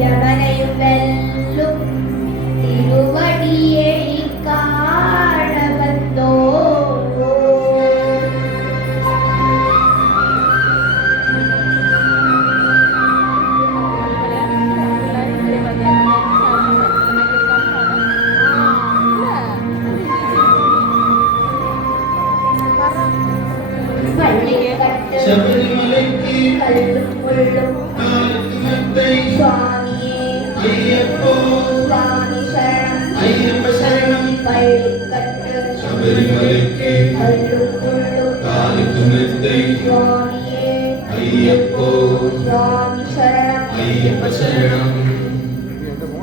യമനയും വെല്ലും തിരുവടിയെ കാണവത്തോ ശബരിമലയ്ക്ക് സ്വാമിയേ അയ്യപ്പോ സ്വാമി ശരണം അയ്യപ്പ ശരണം പള്ളിക്കട്ട് ശബരിമലയ്ക്ക് കാലിക്കുമെത്തൈ സ്വാമിയേ അയ്യപ്പോ സ്വാമി ശരണം അയ്യപ്പ ശരണം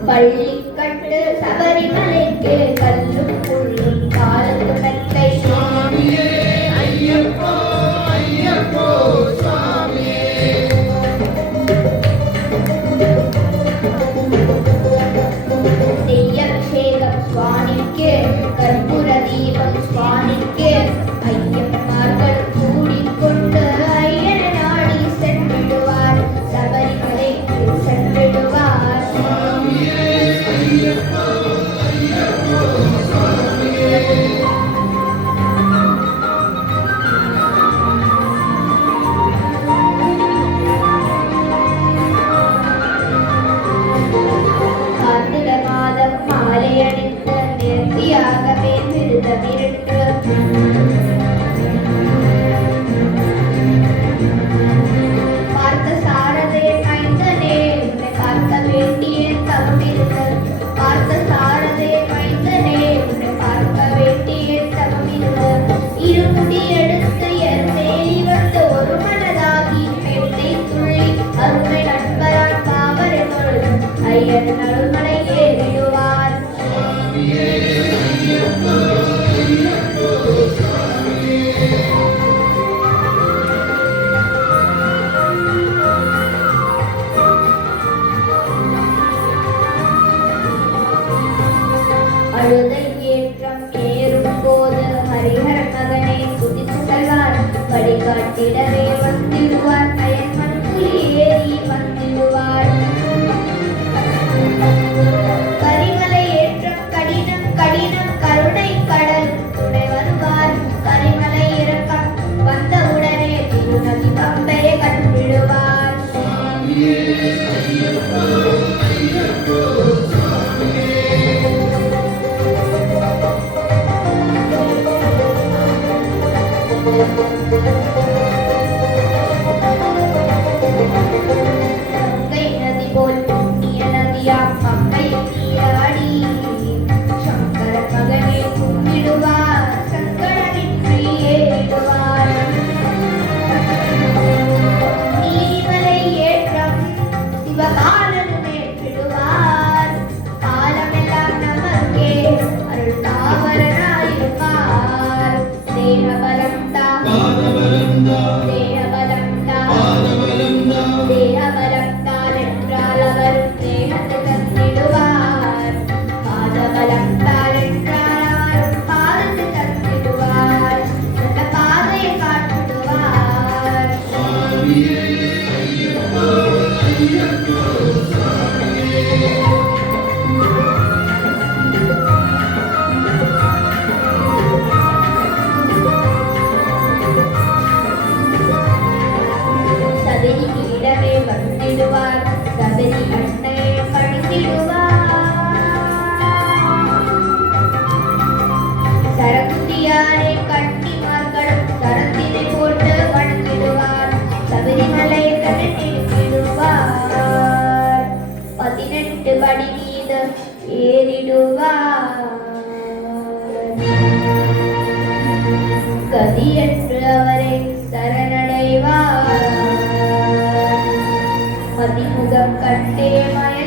പള്ളിക്കട്ട് ശബരിമലയ്ക്ക് കല്ലും പുള്ളും കാലത്തുമെത്തൈ സ്വാമിയേ അയ്യപ്പോ അയ്യപ്പോ സ്വാമിയേ നെയ്യഭിഷേകം സ്വാമിക്ക് കർപ്പൂര ദീപം സ്വാമിക്ക് അയ്യപ്പന്മാർകൾ കൂടിക്കൊണ്ട് അയ്യനെ നാടി സെന്നിടുവാൻ ശബരിമലയ്ക്ക് സെന്നിടുവാൻ സ്വാമിയേ അയ്യപ്പോ അയ്യപ്പോ സ്വാമിയേ കാർത്തിക മാതം മാലയണിത്ത് നേർത്തിയാകവേ വിരുദ്ധമിരുട്ട് பார்த்த சாரதே மைந்தனே உன்னை பார்க்க வேண்டிய தவமிருந்தது பார்த்த சாரதே மைந்தனே உன்னை பார்க்க வேண்டிய தவமிருந்தது இருமுடி எடுத்து எருமேலி வந்து ஒரு மனதாகி பெண்ணை துள்ளி அருமை நண்பரான் பாவரை தொழுது ஐயன் நடுமலை ஏறிடுவார் സ്വാമിയേ അയ്യപ്പോ അയ്യപ്പോ സ്വാമിയേ அழுதை ஏற்றம் ஏறும் போது ஹரிஹர மகனை குதித்து செல்வார் வழிகாட்டிடவே வந்திடுவார் அயன் மண்புலி ஏறி வந்திடுவார் கரிமலை ஏற்றம் கடினம் கடினம் கருணை கடல் துணை வருவார் கரிமலை இறக்கம் வந்தவுடனே திருநதி பம்பையை கண்டுவிடுவார் സ്വാമിയേ അയ്യപ്പോ അയ്യപ്പോ സ്വാമിയേ கங்கை நதி போல் புண்ணிய நதியாம் பம்பை நீராடி சங்கர மகனை கும்பிடுவார் சங்கரனின்றி ஏறிடுவார் நீலிமலை ஏற்றம் சிவபாலனும் ஏற்றிடுவார் காலமெல்லாம் நமக்கே அருள் தாவரனாயிருப்பார் தேகபலம் தா பாதபலம் தா தேகபலம் தா பாதபலம் தா தேகபலம் தான் என்றால் அவர் தேகத்தை தந்திடுவார் பாதபலம் தான் என்றால் அவர் பாதத்தை தந்திடுவார் நல்ல பாதையை காட்டிடுவார் സ്വാമിയേ അയ്യപ്പോ അയ്യപ്പോ സ്വാമിയേ சபரி இடமே வந்திடுவார் சபரி அன்னையை பணிந்திடுவார் சரக்குதியாரை கன்னிமார்களும் சரத்தினை போட்டு வணங்கிடுவார் சபரிமலை நிறுத்திடுவார் 18 படி மீது ஏறிடுவார் கதியற்று அவரை சரணடைவார் மதிமுகம் கண்டே மய